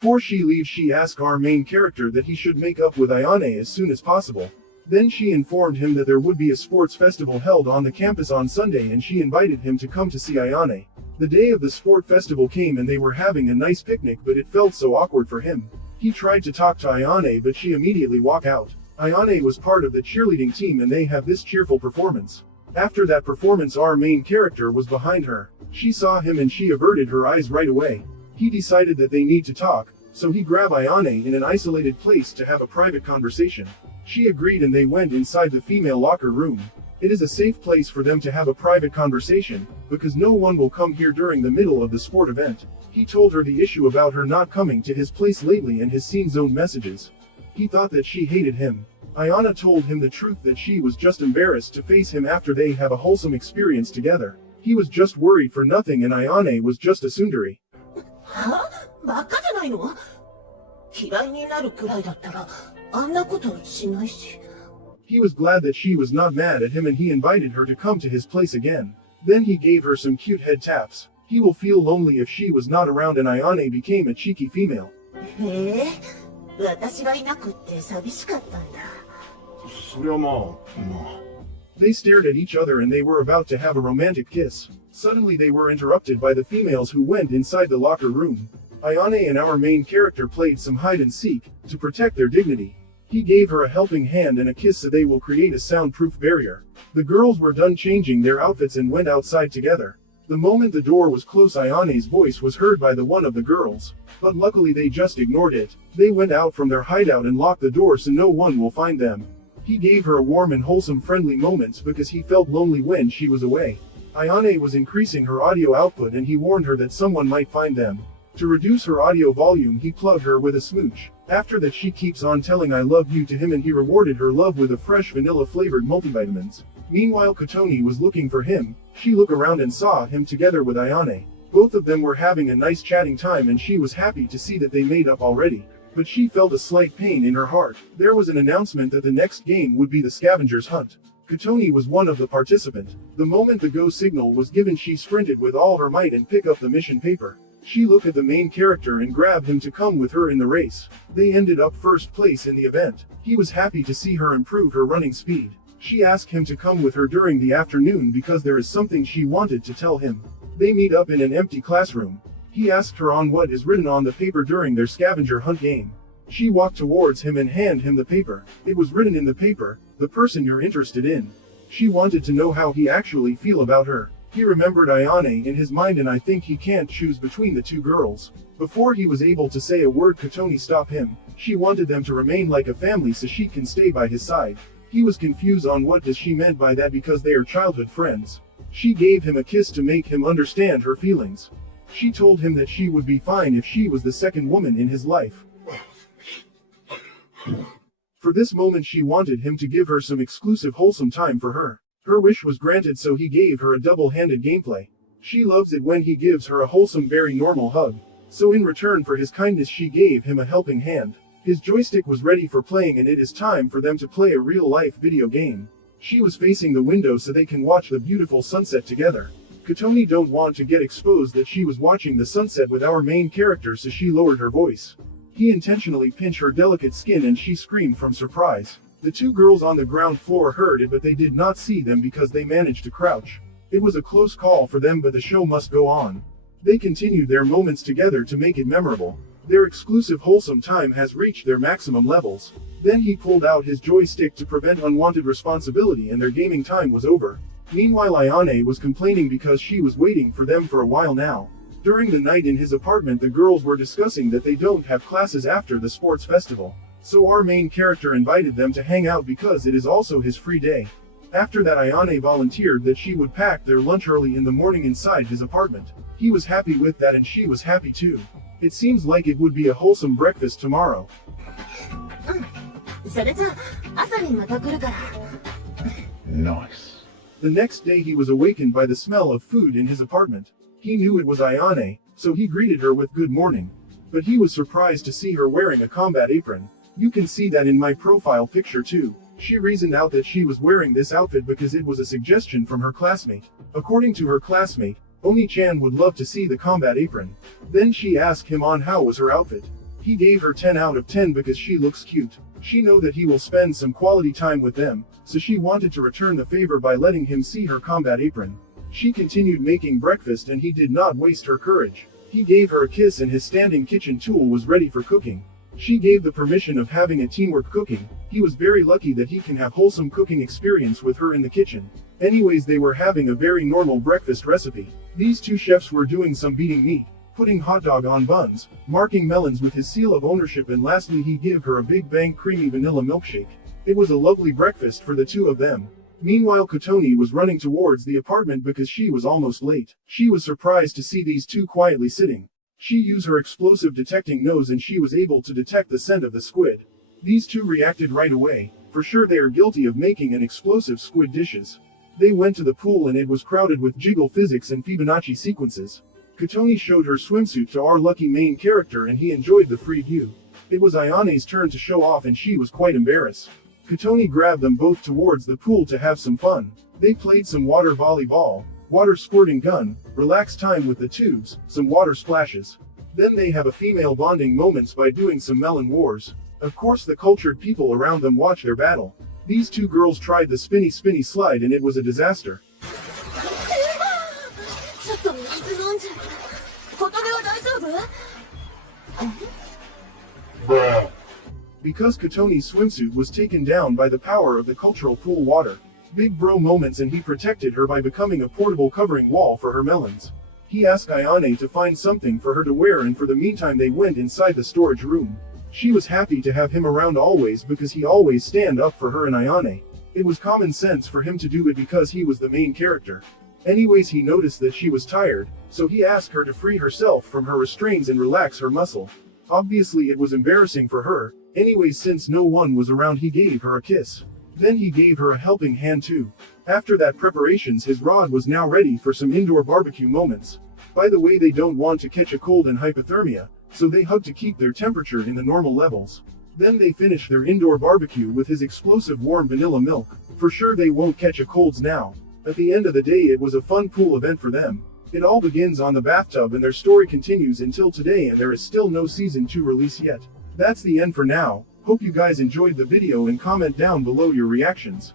Before she leaves, she asks our main character that he should make up with Ayane as soon as possible. Then she informed him that there would be a sports festival held on the campus on Sunday and she invited him to come to see Ayane. The day of the sport festival came and they were having a nice picnic, but it felt so awkward for him. He tried to talk to Ayane but she immediately walked out. Ayane was part of the cheerleading team and they have this cheerful performance. After that performance, our main character was behind her. She saw him and she averted her eyes right away. He decided that they need to talk, so he grabbed Ayane in an isolated place to have a private conversation. She agreed and they went inside the female locker room. It is a safe place for them to have a private conversation, because no one will come here during the middle of the sport event. He told her the issue about her not coming to his place lately and his scene zone messages. He thought that she hated him. Ayana told him the truth, that she was just embarrassed to face him after they have a wholesome experience together. He was just worried for nothing and Ayane was just a tsundere. は？バカじゃないの？嫌いになるくらいだったらあんなことしないし。He was glad that she was not mad at him and he invited her to come to his place again. Then he gave her some cute head taps. He will feel lonely if she was not around and Ayane became a cheeky female. へえ、私がいなくって寂しかったんだ。そりゃまあ。They stared at each other and they were about to have a romantic kiss. Suddenly they were interrupted by the females who went inside the locker room. Ayane and our main character played some hide and seek, to protect their dignity. He gave her a helping hand and a kiss so they will create a soundproof barrier. The girls were done changing their outfits and went outside together. The moment the door was closed, Ayane's voice was heard by the one of the girls. But luckily they just ignored it. They went out from their hideout and locked the door so no one will find them. He gave her a warm and wholesome friendly moments because he felt lonely when she was away. Ayane was increasing her audio output and he warned her that someone might find them. To reduce her audio volume, he plugged her with a smooch. After that she keeps on telling I love you to him and he rewarded her love with a fresh vanilla flavored multivitamins. Meanwhile Kotoni was looking for him. She looked around and saw him together with Ayane. Both of them were having a nice chatting time and she was happy to see that they made up already. But she felt a slight pain in her heart. There was an announcement that the next game would be the scavenger's hunt. Kotoni was one of the participants. The moment the go signal was given, she sprinted with all her might and picked up the mission paper. She looked at the main character and grabbed him to come with her in the race. They ended up first place in the event. He was happy to see her improve her running speed. She asked him to come with her during the afternoon because there is something she wanted to tell him. They meet up in an empty classroom. He asked her on what is written on the paper during their scavenger hunt game. She walked towards him and handed him the paper. It was written in the paper, the person you're interested in. She wanted to know how he actually feel about her. He remembered Ayane in his mind and I think he can't choose between the two girls. Before he was able to say a word, Kotoni stopped him. She wanted them to remain like a family so she can stay by his side. He was confused on what does she meant by that because they are childhood friends. She gave him a kiss to make him understand her feelings. She told him that she would be fine if she was the second woman in his life. For this moment she wanted him to give her some exclusive wholesome time for her. Her wish was granted, so he gave her a double-handed gameplay. She loves it when he gives her a wholesome, very normal hug. So in return for his kindness she gave him a helping hand. His joystick was ready for playing and it is time for them to play a real-life video game. She was facing the window so they can watch the beautiful sunset together. Kotoni don't want to get exposed that she was watching the sunset with our main character, so she lowered her voice. He intentionally pinched her delicate skin and she screamed from surprise. The two girls on the ground floor heard it but they did not see them because they managed to crouch. It was a close call for them but the show must go on. They continued their moments together to make it memorable. Their exclusive wholesome time has reached their maximum levels. Then he pulled out his joystick to prevent unwanted responsibility and their gaming time was over. Meanwhile Ayane was complaining because she was waiting for them for a while now. During the night in his apartment the girls were discussing that they don't have classes after the sports festival. So our main character invited them to hang out because it is also his free day. After that Ayane volunteered that she would pack their lunch early in the morning inside his apartment. He was happy with that and she was happy too. It seems like it would be a wholesome breakfast tomorrow. それじゃあ朝にまた来るから。Nice. The next day he was awakened by the smell of food in his apartment. He knew it was Ayane, so he greeted her with good morning. But he was surprised to see her wearing a combat apron. You can see that in my profile picture too. She reasoned out that she was wearing this outfit because it was a suggestion from her classmate. According to her classmate, Oni-chan would love to see the combat apron. Then she asked him on how was her outfit. He gave her 10 out of 10 because she looks cute. She know that he will spend some quality time with them, so she wanted to return the favor by letting him see her combat apron. She continued making breakfast and he did not waste her courage. He gave her a kiss and his standing kitchen tool was ready for cooking. She gave the permission of having a teamwork cooking. He was very lucky that he can have wholesome cooking experience with her in the kitchen. Anyways, they were having a very normal breakfast recipe. These two chefs were doing some beating meat, putting hot dog on buns, marking melons with his seal of ownership, and lastly he gave her a Big Bang creamy vanilla milkshake. It was a lovely breakfast for the two of them. Meanwhile, Kotone was running towards the apartment because she was almost late. She was surprised to see these two quietly sitting. She used her explosive detecting nose and she was able to detect the scent of the squid. These two reacted right away. For sure they are guilty of making an explosive squid dishes. They went to the pool and it was crowded with jiggle physics and Fibonacci sequences. Kotone showed her swimsuit to our lucky main character and he enjoyed the free view. It was Ayane's turn to show off and she was quite embarrassed. Kotone grabbed them both towards the pool to have some fun. They played some water volleyball, water squirting gun, relaxed time with the tubes, some water splashes. Then they have a female bonding moments by doing some melon wars. Of course the cultured people around them watch their battle. These two girls tried the spinny slide and it was a disaster. ちょっと水飲んじゃう。琴音は大丈夫？ Because Kotone's swimsuit was taken down by the power of the cultural pool water. Big bro moments, and he protected her by becoming a portable covering wall for her melons. He asked Ayane to find something for her to wear and for the meantime they went inside the storage room. She was happy to have him around always because he always stand up for her and Ayane. It was common sense for him to do it because he was the main character. Anyways, he noticed that she was tired, so he asked her to free herself from her restraints and relax her muscle. Obviously it was embarrassing for her. Anyways, since no one was around he gave her a kiss. Then he gave her a helping hand too. After that preparations, his rod was now ready for some indoor barbecue moments. By the way, they don't want to catch a cold and hypothermia, so they hug to keep their temperature in the normal levels. Then they finish their indoor barbecue with his explosive warm vanilla milk. For sure they won't catch a colds now. At the end of the day it was a fun pool event for them. It all begins on the bathtub and their story continues until today, and there is still no season 2 release yet. That's the end for now. Hope you guys enjoyed the video and comment down below your reactions.